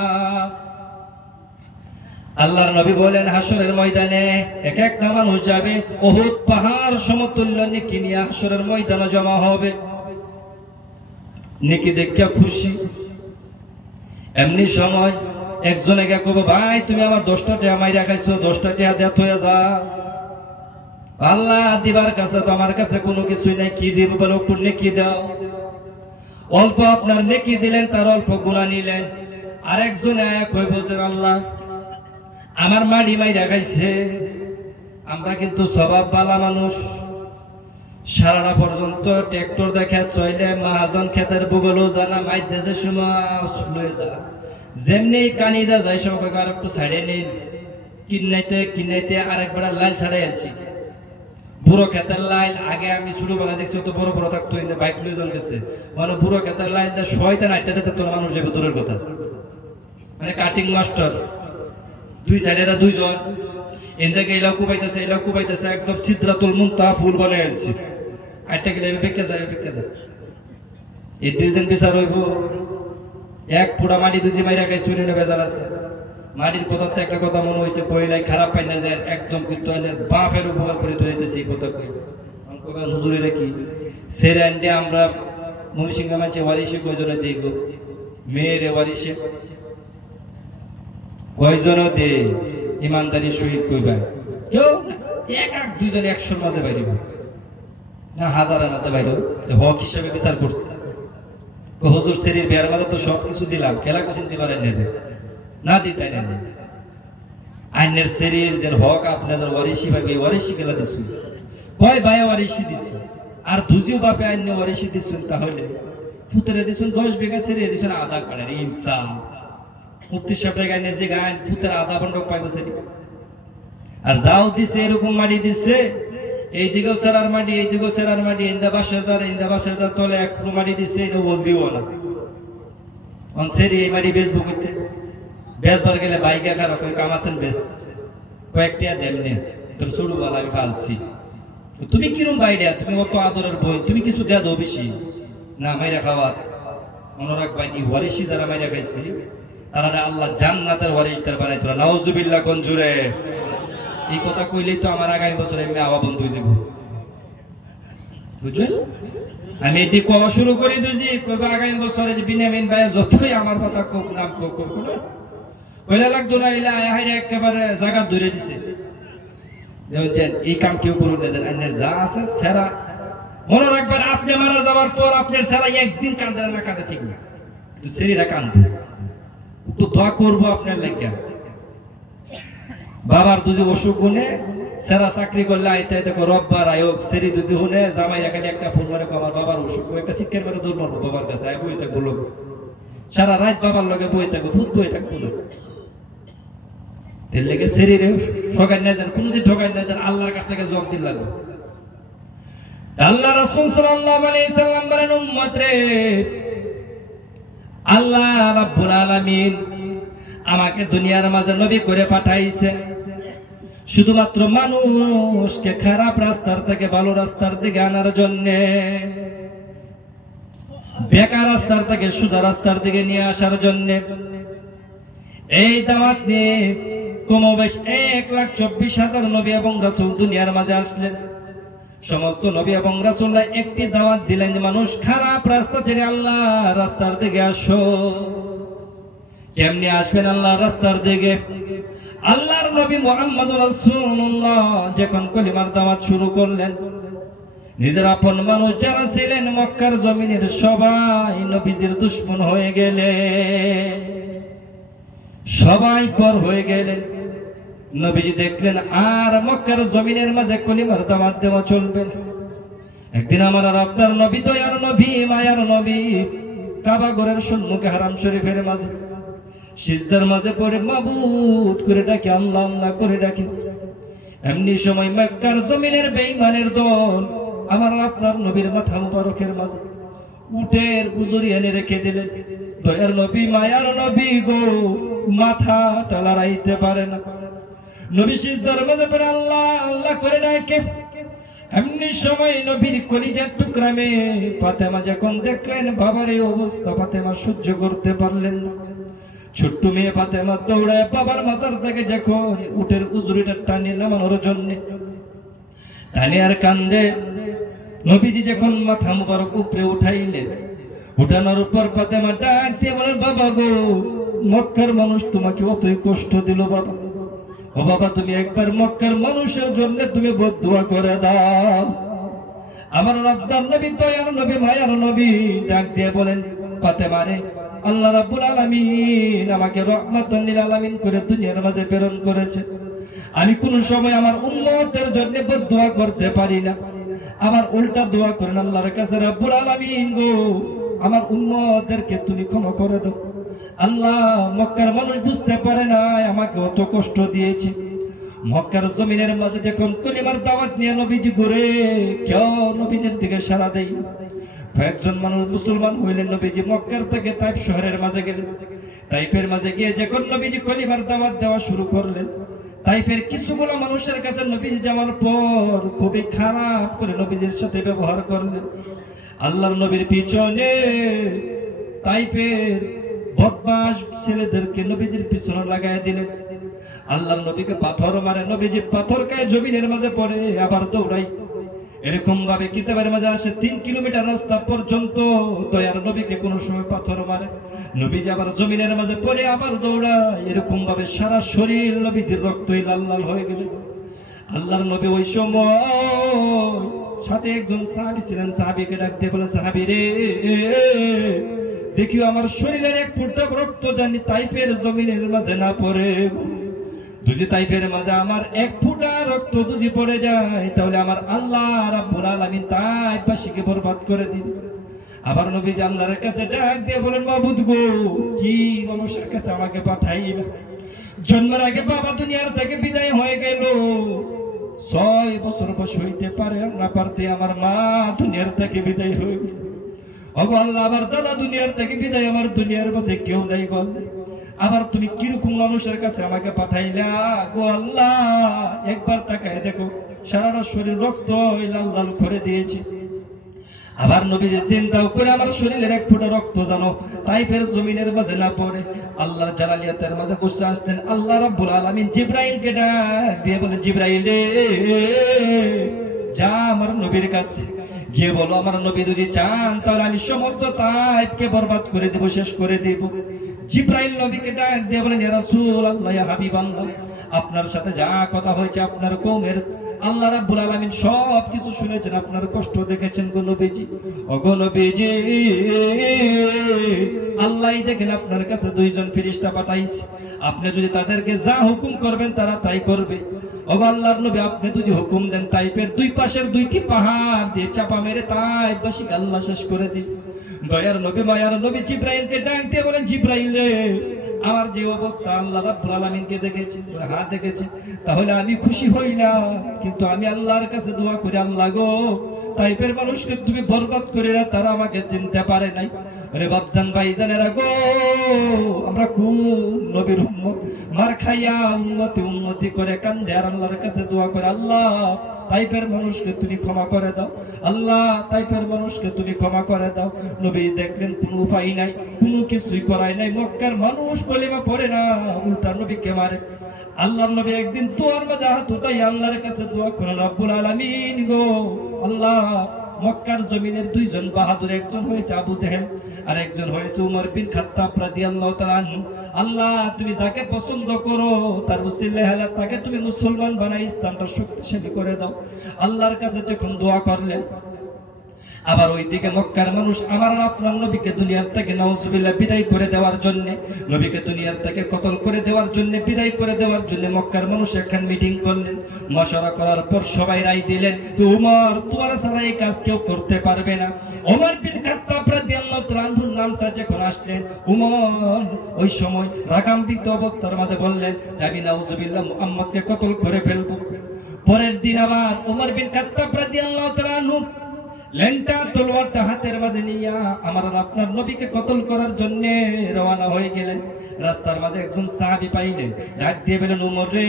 আল্লাহর নবী বলেন, হাসরের ময়দানে এক একটা মানুষ যাবে, উহুদ পাহাড় সমতুল্য নেকি নিয়ে হাসরের ময়দানে জমা হবে। নেকি দেখে খুশি। এমনি সময় একজনে গিয়ে কব, ভাই তুমি আমার 10টা টাকা মাইরা খাইছো, 10টা টাকা দেয়া হয়ে যা। আল্লাহ দিবার কাছে তো আমার কাছে কোনো কিছুই নাই, কি দিব বলো, একটু নেকি দাও। অল্প আপনার নেকি দিলেন, তার অল্প গুনাহ নিলেন। আরেকজনে কইব যে আল্লাহ আমার মাড়ি মাইরা খাইছে। আমরা কিন্তু স্বভাব বালা মানুষ, সারাটা পর্যন্ত ট্রাক্টর দেখে চইলে মহাজন ক্ষেতের বুগলও জানা মাইতে যে সময় যা যেমনি কানি যা যাই সব আর একটু ছাড়ে নিন, কিনাইতে আরেকবার লাইল ছাড়াই আছি। বুড়ো ক্ষেতের লাইল আগে আমি ছোটবেলা দেখছি তো বড় বড় থাকতো, বাইক লুই জন গেছে, মানে বুড়ো ক্ষেতের লাইল সবাইতে নাইতে যেতে তোর মানুষ যাবে দূরের কথা। মানে কাটিং মাস্টার দুই সাইডেরা দুইজন, এদিকে এই লাকু পাইতেছে একদম সিদরাতুল মুনতাহা ফুল বানায় আছে। আইটা গেলে বেঁকে যায়। এই 2 দিন বিচার হইব, এক পুরা মাটি দুজি মাইরা খাই শুনে বেজার আছে। মাটির কথা একটা কথা মনে হয়েছে, কইলাই খারাপ পাই না যায়, একদম কিন্তু বাপের উপকার করে ধরেতেছি এই কথা কই। হুজুরে কি সেরে আনতে আমরা মনুসিংহ মাঝে ওয়ারিশে কয়জনে দেখব, মেয়েরে ওয়ারিশে কয়জন দে ইমানদারি শহীদ কইবা, কেউ এক 2 জন 100-র মধ্যে বাইরিব না, 1000-এর মধ্যে বাইরিব। হক হিসাবে বিচার করছে। হুজুর শরীর বিয়ার মধ্যে তো সবকিছু দিলাম, খেলা কোচিন দিবারেন নেবে না, দিতে নেবে আইনের শরীর যে হক আপনাদের ওয়ারিশি ভাগে ওয়ারিশি গেলা দিচ্ছুন, কয় ভাই ওয়ারিশি দিচ্ছেন, আর দুজিও বাপে আইন ওয়ারিশি দিচ্ছেন, তাহলে পুতরে দিচ্ছেন 10 বিঘা ছেড়ে দিচ্ছেন আধা কাড়ের ইনসান। মুক্তি সাহেবের গাইনে যে গান পুতের আধা বন্ডক পাইব সেটি, আর যাও দিছে এরকম মাটি দিচ্ছে, এই দিকেও সেরার মাটি, এই দিকেও সেরার মাটি, ইন্দা বাসের তলে এক মাটি দিচ্ছে, এটা বল দিব না। সেরি এই মাটি বেচবো করতে, বেচবার গেলে বাইকে খারাপ করে কামাতেন বেচ, কয়েকটা দেমনে তোর শুরু বলা আমি পালছি। তুমি কিরম বাইরে, তুমি অত আদরের বই, তুমি কিছু দেয়া দাও বেশি না মাইরা খাওয়ার। মনে রাখবা, এই ওয়ারিশি যারা মাইরা খাইছি তারা আল্লাহ জান্নাতের ওয়ারিশদের বানাইতো। নাউজুবিল্লাহ কোন জুড়ে। এই কথা কইলেই তো আমার আগামী বছর এমনি আওয়া বন্ধ হয়ে যাবো, বুঝলেন? আমি এটি কওয়া শুরু করি যদি কইবা আগামী বছরে যে বিনামিন ভাই যতই আমার কথা কোক নাম কোক কইলা লাগতো না, এলে আয়া একেবারে জায়গা ধরে দিছে। এই কাম কেউ করুন না, যা আছে সেরা মনে রাখবেন, আপনি মারা যাওয়ার পর আপনার সেরা একদিন কাঁদে না, কাঁদে ঠিক না, সেরিরা কাঁদবে। তো দোয়া করবো আপনার লেখা। বাবার দুজি অসুখ গুনে সেরা চাকরি করলে আইতে দেখো রব্বার আয়োগ সেরি দুজি হুনে জামাই এখানে একটা ফোন করে আমার বাবার অসুখ, একটা শিক্ষার মেরে দূর মারবো বাবার কাছে বই থাকবো, লোক সারা রাত বাবার লগে বই থাকবো, ভূত বই থাকবো লোক। এর লেগে শরীরে ঠকাই না যান, কোনদিন ঠকাই না যান, আল্লাহর কাছ থেকে জবাব দিন লাগবে। আল্লাহ রাসূল সাল্লাল্লাহু আলাইহি সাল্লাম বলেন, উম্মত রে, আল্লাহ রাব্বুল আলামিন আমাকে দুনিয়ার মাঝে নবী করে পাঠাইছে শুধুমাত্র মানুষকে খারাপ রাস্তার থেকে ভালো রাস্তার দিকে আনার জন্য, বেকার রাস্তার থেকে সোজা রাস্তার দিকে নিয়ে আসার জন্য। এই দাওয়াত নিয়ে কমবেশ 1,24,000 নবী এবং রাসূল দুনিয়ার মাঝে আসলেন। সমস্ত নবী এবং রাসূলরা একটি দাওয়াত দিলেন, মানুষ খারাপ রাস্তা ছেড়ে আল্লাহ রাস্তার দিকে আসো। কেমনে আসবেন আল্লাহ রাস্তার দিকে? আল্লাহর নবী মুহাম্মদুর রাসূলুল্লাহ যখন কলিমার দাওয়াত শুরু করলেন, নিজের আপন মানুষ যারা ছিলেন মক্কার জমিনের সবাই নবীজির দুশমন হয়ে গেলেন, সবাই পর হয়ে গেলেন। নবীজি দেখলেন আর মক্কার জমিনের মাঝে কলিমার দাওয়াত দেওয়া চলবে না। একদিন আমার আর আপনার নবী, দয়ার নবী, মায়ার নবী, কাবা ঘরের সম্মুখে হারাম শরীফের মাঝে সিজদার মাঝে পড়ে মাবুদ করে ডাকে, আল্লাহ আল্লাহ করে ডাকে। এমনি সময় মক্কার জমিনের বেঈমানের দল আমার আপনার নবীর মাথা মুবারকের মাঝে উটের উজুরি এনে রেখে দিলেন। দয়ার নবী, মায়ার নবী গো, মাথাটা লড়াইতে পারে না। নবী সিজদার মাঝে পড়ে আল্লাহ আল্লাহ করে ডাকে। এমনি সময় নবীর কলিজার টুকরা মেয়ে ফাতেমা যখন দেখলেন বাবার এই অবস্থা, ফাতেমা সহ্য করতে পারলেন না। ছোট্ট মেয়ে ফাতেমা দৌড়ায় বাবার মাথার থেকে যখন উটের উজুরিটা টানিয়ে নামানোর জন্য টানে আর কান্দে, নবীজি যখন মাথা মুবারক উপরে উঠাইলেন, উঠানোর পর ফাতেমা ডাক দিয়ে বলেন, বাবা গো, মক্কার মানুষ তোমাকে অতই কষ্ট দিল বাবা। ও বাবা, তুমি একবার মক্কার মানুষের জন্য তুমি বদদুয়া করে দাও। আমার রব্বার নবী, দয়ার নবী, মায়ার নবী ডাক দিয়ে বলেন, ফাতেমা রে, আল্লাহ রাব্বুল আলামিন আমাকে রহমাতুল লিল আলামিন করে দুনিয়ার মাঝে প্রেরণ করেছে। আমি কোন সময় আমার উম্মতের জন্য বদদুয়া করতে পারি না, আমার উল্টা দোয়া করেন আল্লাহর কাছে, রাব্বুল আলামিন গো, আমার উম্মতদেরকে তুমি ক্ষমা করে দাও। আল্লাহ, মক্কার মানুষ বুঝতে পারে না আমাকে অত কষ্ট দিয়েছে। মক্কার জমিনের মাঝে যখন কলিমার দাওয়াত নিয়ে নবীজি ঘুরে, কেউ নবীজির দিকে সাড়া দেয়। কয়েকজন মানুষ মুসলমান হইলেন। নবীজি মক্কার থেকে তাইফ শহরের মাঝে গেলেন। তাইফের মাঝে গিয়ে যখন নবীজি কলিমার দাওয়াত দেওয়া শুরু করলেন, তাইফের কিছুগুলো মানুষের কাছে নবীজি যাওয়ার পর খুবই খারাপ করে নবীজির সাথে ব্যবহার করলেন। আল্লাহর নবীর পিছনে তাইফের বদমাশ ছেলেদেরকে নবীজির পিছনে লাগাই দিলেন। আল্লাহর নবীকে পাথর মারে, নবীজি পাথর খায় জমিনের মাঝে পড়ে, আবার দৌড়াই। এরকম ভাবে কিতাবের মাঝে আসে 3 কিলোমিটার রাস্তা পর্যন্ত দয়ার নবীকে কোন সময় পাথর মারে, নবীজি আবার জমিনের মাঝে পড়ে আবার দৌড়ায়। এরকম ভাবে সারা শরীর নবীজির রক্তই লাল লাল হয়ে গেল। আল্লাহর নবী ওই সময় সাথে একজন সাহাবী ছিলেন, সাহাবীকে ডাক দিয়ে বলে, সাহাবী রে, দেখিও আমার শরীরের এক ফোঁটা রক্ত জানি তাইফের জমিনের মাঝে না পড়ে। যদি তাইফের মাঝে আমার এক ফোঁটা রক্ত যদি পড়ে যায়, তাহলে আমার আল্লাহ রাব্বুল আলামিন তাইফবাসীকে বরবাদ করে দিবে। আবার নবীজি আল্লাহর কাছে ডাক দিয়ে বলেন, মাবুদ গো, কি মানুষের কাছে আমাকে পাঠাইলা? জন্মের আগে বাবা দুনিয়ার থেকে বিদায় হয়ে গেল, 6 বছর বয়স হইতে পারে না পারতে আমার মা দুনিয়ার থেকে বিদায় হয়ে গেল। ওগো আল্লাহ, আমার দাদা দুনিয়ার থেকে বিদায়, আমার দুনিয়ার মধ্যে কেউ নাই বল। আবার তুমি কিরকম মানুষের কাছে আমাকে পাঠাইলা গো আল্লাহ? একবার তাকায় দেখো, সারা শরীর রক্ত লাল লাল করে দিয়েছে। আবার নবীজি চিন্তাও করে আমার শরীরের এক ফোঁটা রক্ত জানো তাইফের জমিনের মাঝে না পড়ে। আল্লাহর জালালিয়াতের মাঝে বসে আসতেন আল্লাহ রাব্বুল আলামিন জিবরাইলকে ডাক দিয়ে বলে, জিবরাইল রে, যা আমার নবীর কাছে গিয়ে বলো, আমার নবী যদি চান তাহলে আমি সমস্ত তাইফকে বরবাদ করে দেব, শেষ করে দেব। জিবরাইল নবীকে ডাক দিয়ে বলেন, ইয়া রাসূলুল্লাহ, ইয়া হাবিবাল্লাহ, আপনার সাথে যা কথা হয়েছে আপনার কওমের আল্লাহ রাব্বুল আলামিন সব কিছু শুনেছেন, আপনার কষ্ট দেখেছেন গো নবীজি। ও গো নবীজি, আল্লাহই দেখেন আপনার কাছে 2 জন ফেরেশতা পাঠাইছে, আপনি যদি তাদেরকে যা হুকুম করবেন তারা তাই করবে। ও আল্লাহর নবী, আপনি যদি হুকুম দেন তাইফের 2 পাশের 2টি পাহাড় দিয়ে চাপা মেরে তাইফবাসীকে আল্লাহ শেষ করে দিন। দয়ার নবী, মায়ার নবী জিবরাইলকে ডাক দিয়ে বলেন, জিবরাইল রে, আমার যে অবস্থা আল্লাহ রাব্বুল আলামিনকে দেখেছি, হ্যাঁ দেখেছি, তাহলে আমি খুশি হই না, কিন্তু আমি আল্লাহর কাছে দোয়া করি, আল্লাহ গো, তাইফের মানুষকে তুমি বরবাদ করে না, তারা আমাকে চিনতে পারে নাই। আরে বাপজান ভাইজানেরা গো, আমরা কোন নবীর উম্মত, মার খাইয়া উন্নতি করে কান্দে আর আল্লাহর কাছে দোয়া করে, আল্লাহ তাইফের মানুষকে তুমি ক্ষমা করে দাও, আল্লাহ তাইফের মানুষকে তুমি ক্ষমা করে দাও। নবী দেখলেন কোনো উপায় নাই, কোনো কিছুই করাই নাই, মক্কার মানুষ কলিমা পড়ে না, উল্টা নবীকে মারে। আল্লাহর নবী একদিন তোর মাঝে হাত উঠাই আল্লাহর কাছে দোয়া করেন, রব্বুল আলামিন গো, আল্লাহ মক্কার জমিনের 2 জন বাহাদুর, একজন হয়েছে আবু জেহেল আর একজন হয়েছে উমর বিন খাত্তাব রাদিয়াল্লাহু তাআলা আনহু। আল্লাহ তুমি যাকে পছন্দ করো তার উসিলায় তাকে তুমি মুসলমান বানাই ইসলামটা শক্তিশালী করে দাও। আল্লাহর কাছে যখন দোয়া করলেন, আবার ওইদিকে মক্কার মানুষ আমার আপনার নবীকে দুনিয়ার থেকে নাউজুবিল্লাহ বিদায় করে দেওয়ার জন্য, নবীকে দুনিয়ার থেকে কতল করে দেওয়ার জন্য, বিদায় করে দেওয়ার জন্য মক্কার মানুষ একখান মিটিং করলেন। মশওয়ারা করার পর সবাই রায় দিলেন, তো উমর তোমার ছাড়া এই কাজ কেউ করতে পারবে না। ওমর বিন খাত্তাব রাদিয়াল্লাহু তাআলা আনহুর নামটা যখন আসলেন, উমর ওই সময় রাগান্বিত অবস্থার মাঝে বললেন, আমি নাউজুবিল্লাহ মুহাম্মদকে কতল করে ফেলবো। পরের দিন আবার ওমর বিন খাত্তাব রাদিয়াল্লাহু তাআলা আনহু লেন্টা তলোয়ারটা হাতের মাঝে নিয়ে আমার আপনার নবীকে কতল করার জন্য রওনা হয়ে গেলেন। রাস্তার মাঝে একজন সাহাবী পাইলেন, ডাক দিয়ে বলেন, উমর রে,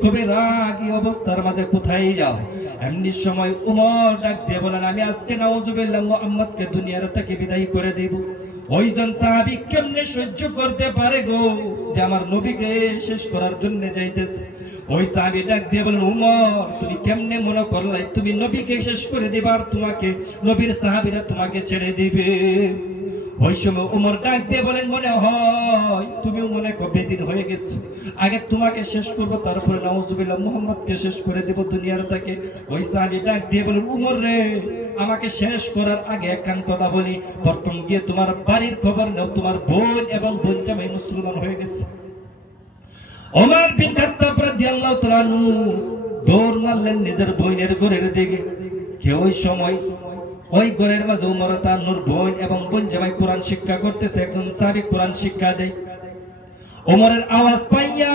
খুবই রাগী অবস্থার মাঝে কোথায় যাও? এমনি সময় উমর ডাক দিয়ে বলেন, আমি আজকে নাউজুবিল্লাহ মুহাম্মদকে দুনিয়ার থেকে বিদায় করে দেব। ওইজন সাহাবী কেমনে সহ্য করতে পারে গো যে আমার নবীকে শেষ করার জন্য যাইতেছে? ওই সাহাবী ডাক দিয়ে বলেন, উমর তুমি কেমনে মনে করলে তুমি নবীকে শেষ করে দিবার, তোমাকে নবীর সাহাবীরা তোমাকে ছেড়ে দিবে? ওই সময় উমর ডাক দিয়ে বলেন, মনে হয় তুমিও মনে বেদিন হয়ে গেছো, আগে তোমাকে শেষ করবো তারপরে নাউজুবিল্লাহ মুহাম্মদকে শেষ করে দেব দুনিয়ার থেকে। ওই সাহাবী ডাক দিয়ে বলেন, উমর রে, আমাকে শেষ করার আগে একখান কথা বলি, প্রথম গিয়ে তোমার বাড়ির খবর নাও, তোমার বোন এবং বোন জামাই মুসলমান হয়ে গেছে। ওমর বিন খাত্তাব রাদিয়াল্লাহু তাআলা আনহু দৌড় মারলেন নিজের বোনের ঘরের দিকে। কেউ ওই সময় ওই ঘরের মাঝে উমর তার নূর বোন এবং বোন জামাই কোরআন শিক্ষা করতেছে, একজন সাহাবী কোরআন শিক্ষা দেয়। ওমরের আওয়াজ পাইয়া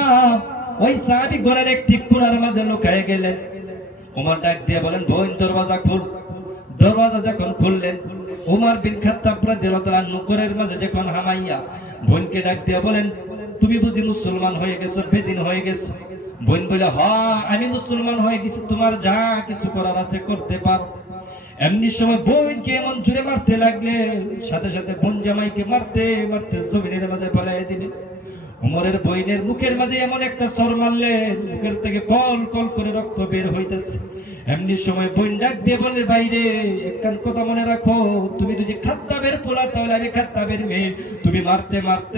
ওই সাহাবী ঘরের একটি কোণার মাঝে লুকায় গেলেন। ওমর ডাক দিয়ে বলেন, বোন দরওয়াজা খুল। দরওয়াজা যখন খুললেন, ওমর বিন খাত্তাব রাদিয়াল্লাহু তাআলা আনহু ঘরের মাঝে যখন হামাইয়া বোনকে ডাক দিয়ে বলেন, তুমি বুঝি মুসলমান হয়ে গেছো, বেদিন হয়ে গেছো? বোন বলে, হ্যাঁ আমি মুসলমান হয়ে গেছি, তোমার যা কিছু করার আছে করতে পারো। এমনি সময় বোনকে এমন জুড়ে মারতে লাগলে, সাথে সাথে বোন জামাইকে মারতে মারতে জমিনের মাঝে ফেলাই দিলেন। উমরের বোনের মুখের মাঝে এমন একটা চর মারলেন, মুখের থেকে কল কল করে রক্ত বের হইতেছে। এমনি সময় বোন ডাক দিয়ে বলে, বাইরে একখান কথা মনে রাখো, তুমি যদি খাত্তাবের পোলা তাহলে আমি খাত্তাবের মেয়ে। তুমি মারতে মারতে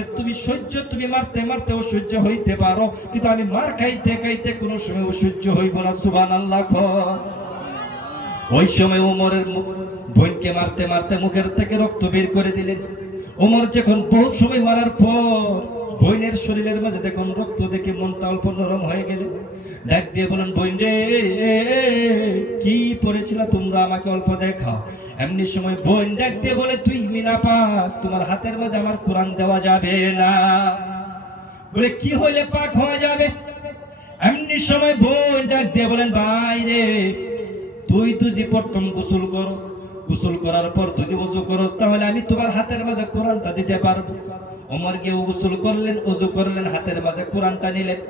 তুমি মারতে মারতে অসহ্য হইতে পারো, কিন্তু আমি মার খাইতে খাইতে কোনো সময় অসহ্য হইব না। সুবহানাল্লাহ। ওই সময় উমরের বোনকে মারতে মারতে মুখের থেকে রক্ত বের করে দিলেন। উমর যখন বহু সময় মারার পর বোনের শরীরের মাঝে দেখুন রক্ত দেখে মনটা অল্প নরম হয়ে গেল। ডাক দিয়ে বলেন, বোন রে, কি পড়েছিল তোমরা, আমাকে অল্প দেখাও। এমনি সময় বোন ডাক দিয়ে বলে, তুই মিনাপাক, তোমার হাতের মাঝে আমার কোরআন দেওয়া যাবে না। বলে, কি হইলে পাক হওয়া যাবে? এমনি সময় বোন ডাক দিয়ে বলেন, ভাই রে, তুই তুই প্রথম গোসল করো, গোসল করার পর তুই ওযু করো, তাহলে আমি তোমার হাতের মাঝে কোরআনটা দিতে পারবো। ওমর গিয়ে গোসল করলেন, ওযু করলেন, হাতের মাঝে কোরআনটা নিলেন।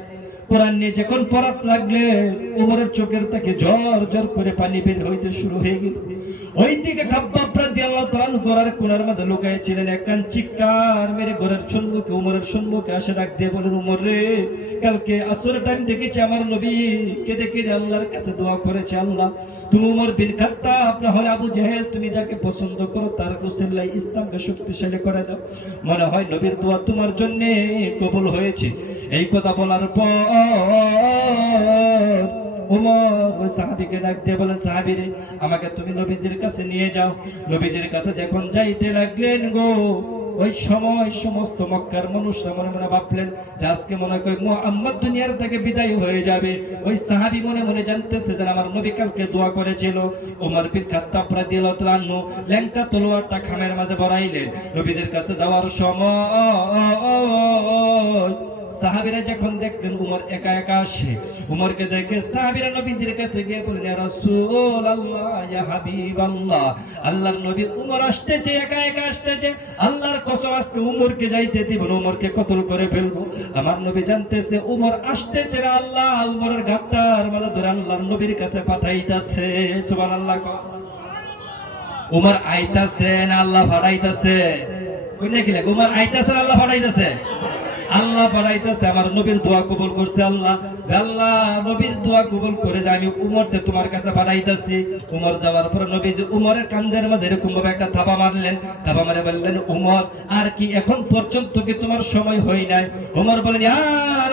কোরআন নিয়ে যখন পড়াতে লাগলেন, ওমরের চোখের থেকে ঝর ঝর করে পানি বের হইতে শুরু হয়ে গেল। ওইদিকে খাব্বাব রাদিয়াল্লাহু তাআলা ঘরের কোণার মাঝে লুকাইছিলেন, একখান চিৎকার মেরে ঘরের সম্মুখে ওমরের সম্মুখে আসে ডাক দিয়ে বলেন, উমর রে, কালকে আসর টাইম দেখেছি আমার নবী কেঁদে কেঁদে আল্লাহর কাছে দোয়া করেছে, আল্লাহ তুমি উমর বিন খাত্তাব না হলে আবু জাহেল, তুমি যাকে পছন্দ করো তার গোসলাই ইসলামকে শক্তিশালী করে দাও। মনে হয় নবীর দোয়া তোমার জন্য কবুল হয়েছে। এই কথা বলার পর উমর ওই সাহাবীকে ডাক দিয়ে বলেন, সাহাবী রে, আমাকে তুমি নবীজির কাছে নিয়ে যাও। নবীজির কাছে যখন যাইতে লাগলেন গো, ওই সময় সমস্ত মক্কার মানুষরা মনে মনে ভাবলেন যে আজকে মনে করি মুহাম্মদ দুনিয়ার থেকে বিদায় হয়ে যাবে। ওই সাহাবী মনে মনে জানতেছে যে আমার নবী কালকে দোয়া করেছিল। ওমর বিন খাত্তাব রাদিয়াল্লাহু তাআলা আনহু ল্যাংটা তলোয়ারটা খামের মাঝে বড়াইলেন। নবীজির কাছে যাওয়ার সময় সাহাবীরা যখন দেখলেন উমর একা একা আসে, উমরকে দেখে সাহাবীরা নবীজির কাছে গিয়ে বললেন, ইয়া রাসূলুল্লাহ, ইয়া হাবিবাল্লাহ, আল্লাহর নবী উমর আসতেছে, একা একা আসতেছে, আল্লাহর কসম আজকে উমরকে যাইতে দিব না, উমরকে কতল করে ফেলবো। আমার নবী জানতেছে উমর আসতেছে না, আল্লাহ উমরের গাত্তার মাঝে ধরে আল্লাহর নবীর কাছে পাঠাইতাছে। সুবহানাল্লাহ। উমর আইতাছে না আল্লাহ পাঠাইতাছে? কইনা কি লাগে, উমর আইতাছে না আল্লাহ পাঠাইতাছে? আল্লাহ পাঠাইতেছে। আমার নবীর দোয়া কবুল করছে আল্লাহ, আল্লাহ নবীর দোয়া কবুল করে যে আমি উমরকে তোমার কাছে পাঠাইতেছি। উমর যাওয়ার পর নবীজি উমরের কান্দের মাঝে এরকম ভাবে একটা থাবা মারলেন, থাবা মারে বললেন, উমর আর কি এখন পর্যন্ত কি তোমার সময় হয় নাই? উমর বলেন, ইয়া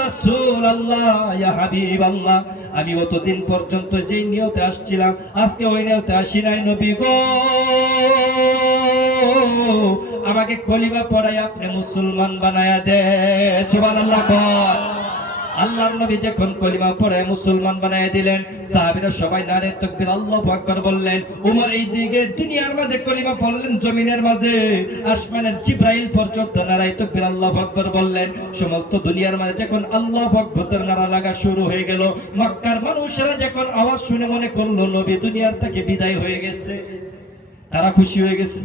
রাসূলুল্লাহ, ইয়া হাবিবাল্লাহ, আমি অতদিন পর্যন্ত যেই নিয়তে আসছিলাম আজকে ওই নিয়তে আসি নাই নবী গো, আমাকে কলিমা পড়াই আপনি মুসলমান বানায়া দেন। সুবহানাল্লাহ। আল্লাহর নবী যখন কলিমা পড়ে মুসলমান বানায় দিলেন, সাহাবীরা সবাই নারে তাকবীর আল্লাহু আকবার বললেন। ওমর এই দিকে দুনিয়ার মাঝে কলিমা পড়লেন, জমিনের মাঝে আসমানের জিবরাইল পর্যন্ত নারে তাকবীর আল্লাহু আকবার বললেন। সমস্ত দুনিয়ার মাঝে যখন আল্লাহু আকবার নারা লাগা শুরু হয়ে গেল, মক্কার মানুষেরা যখন আওয়াজ শুনে মনে করলো নবী দুনিয়ার থেকে বিদায় হয়ে গেছে, তারা খুশি হয়ে গেছে।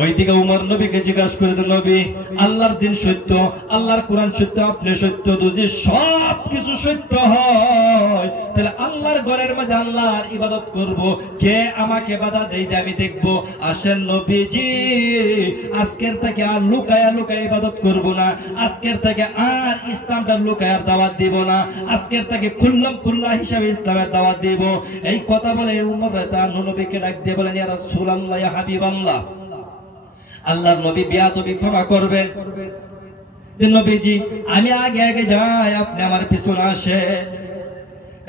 ওইদিকে উমর নবীকে জিজ্ঞাসা করে দিল, নবী আল্লাহর দিন সত্য, আল্লাহর কোরআন সত্য, আপনি সত্য, যদি সব কিছু সত্য হয় তাহলে আল্লাহর ঘরের মাঝে আল্লাহর ইবাদত করব, কে আমাকে বাধা দেয় যে আমি দেখব? আসেন নবীজি, আজকের থেকে আর লুকায়া লুকায়া ইবাদত করব না, আজকের থেকে আর ইসলামটা লুকায়ার দাওয়াত দিব না, আজকের থেকে খুল্লাম খুল্লা হিসাবে ইসলামের দাওয়াত দিব। এই কথা বলে উমর রাদিয়াল্লাহু নবীকে ডাক দিয়ে বলেন, ইয়া রাসূলুল্লাহ, ইয়া হাবিবাল্লাহ, আল্লাহর নবী বিয়াদবি ক্ষমা করবেন যে নবীজি আমি আগে আগে যাই, আপনি আমার পিছনে আসেন,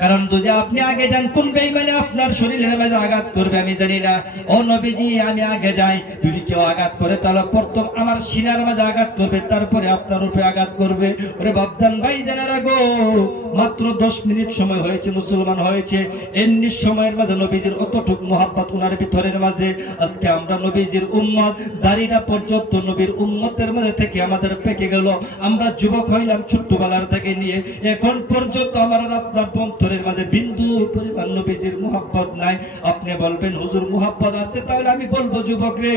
কারণ যদি আপনি আগে যান কোন বেঈমানে আপনার শরীরের মাঝে আঘাত করবে আমি জানি না। ও নবীজি আমি আগে যাই, যদি কেউ আঘাত করে তাহলে প্রথম আমার সিনার মাঝে আঘাত করবে, তারপরে আপনার উপরে আঘাত করবে। ওরে বাপজান ভাই জানারা গো, মাত্র 10 মিনিট সময় হয়েছে মুসলমান হয়েছে, এমনি সময়ের মাঝে নবীজির অতটুক মোহাব্বত উনার ভিতরের মাঝে। আজকে আমরা নবীজির উম্মত, দাড়িটা পর্যন্ত নবীর উম্মতের মাঝে থেকে আমাদের পেকে গেল। আমরা যুবক হইলাম ছোট্টবেলার থেকে নিয়ে এখন পর্যন্ত আমার আপনার অন্তরের মাঝে বিন্দু পরিমাণ নবীজির মোহাব্বত নাই। আপনি বলবেন হুজুর মোহাব্বত আছে, তাহলে আমি বলবো যুবক রে,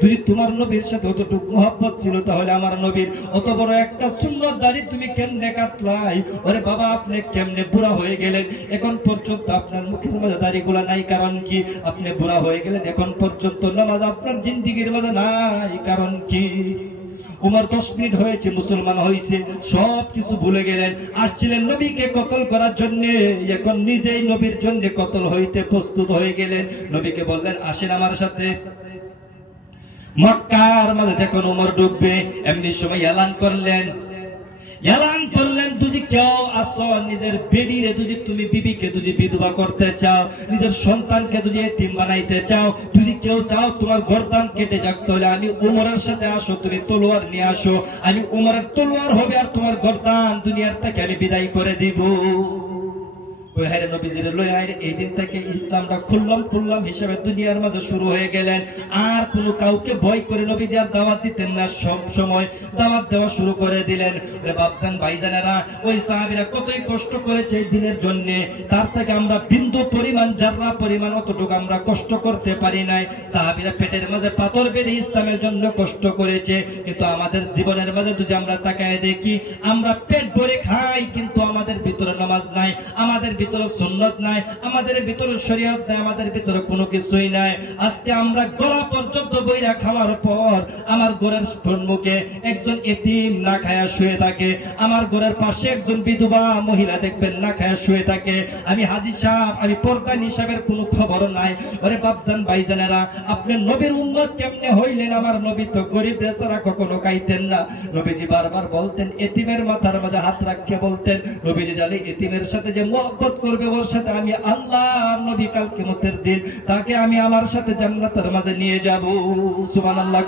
যদি তোমার নবীর সাথে অতটুক মোহাব্বত ছিল তাহলে আমার নবীর অত বড় একটা সুন্নত দাড়ি তুমি কেমনে কাটলাই? ওরে বাবা আপনি কেমনে বুড়া হয়ে গেলেন, এখন পর্যন্ত আপনার মুখের মাঝে দাড়িগুলা নাই, কারণ কি? আপনি বুড়া হয়ে গেলেন, এখন পর্যন্ত নামাজ আপনার জিন্দিগির মাঝে নাই, কারণ কি? উমর 10 মিনিট হয়েছে মুসলমান হয়েছে, সব কিছু ভুলে গেলেন। আসছিলেন নবীকে কতল করার জন্য, এখন নিজেই নবীর জন্য কতল হইতে প্রস্তুত হয়ে গেলেন। নবীকে বললেন আসেন আমার সাথে। মক্কার মাঝে যখন উমর ঢুকবে এমনি সময় এলান করলেন, যদি কেউ আসো নিজের বেডিরে, যদি তুমি বিবিকে যদি বিধবা করতে চাও, নিজের সন্তানকে যদি এতিম বানাইতে চাও, যদি কেউ চাও তোমার গর্দান কেটে যাক, তাহলে আমি উমরের সাথে আসো, তুমি তলোয়ার নিয়ে আসো, আমি উমরের তলোয়ার হবে আর তোমার গর্দান দুনিয়ার থেকে আমি বিদায় করে দিব। এই দিন থেকে ইসলামটা খুল্লাম হিসাবে দুনিয়ার মাঝে শুরু হয়ে গেলেন। আর কোন কাউকে ভয় করে নবীজি আর দাওয়াত দিতেন না, সব সময় দাওয়াত দেওয়া শুরু করে দিলেন। বাপজান ভাইজানেরা, ওই সাহাবীরা কতই কষ্ট করেছে এই দিনের জন্য, তার থেকে আমরা বিন্দু পরিমাণ জাররা পরিমাণ অতটুকু আমরা কষ্ট করতে পারি নাই। সাহাবীরা পেটের মাঝে পাথর বেঁধে ইসলামের জন্য কষ্ট করেছে, কিন্তু আমাদের জীবনের মাঝে যদি আমরা তাকায় দেখি, আমরা পেট ভরে খাই কিন্তু আমাদের ভিতরে নামাজ নাই, আমাদের ভিতরে সুন্নাত নাই, আমাদের ভিতরে শরীয়ত নাই, আমাদের ভিতরে কোনো কিছুই নাই। আজকে আমরা গলা পর্যন্ত বইরা খাওয়ার পর আমার ঘরের সম্মুখে একজন এতিম না খায়া শুয়ে থাকে, আমার ঘরের পাশে একজন বিধবা মহিলা দেখবেন না খায়া শুয়ে থাকে। আমি হাজী সাহেব, আমি পর্দানি সাহেবের কোনো খবর নাই। ওরে বাপজান ভাইজানেরা, আপনি নবীর উম্মত কেমনে হইলেন? আমার নবী তো গরিব বেচারা কখনো খাইতেন না। নবীজি বারবার বলতেন, এতিমের মাথার মাঝে হাত রাখিয়ে বলতেন, নবীজি জানি এতিমের সাথে যে মুহাব্বত করবে ওর সাথে আমি আল্লাহর নবী কাল কিয়ামতের দিন তাকে আমি আমার সাথে জান্নাতের মাঝে নিয়ে যাব। সুবহানাল্লাহ।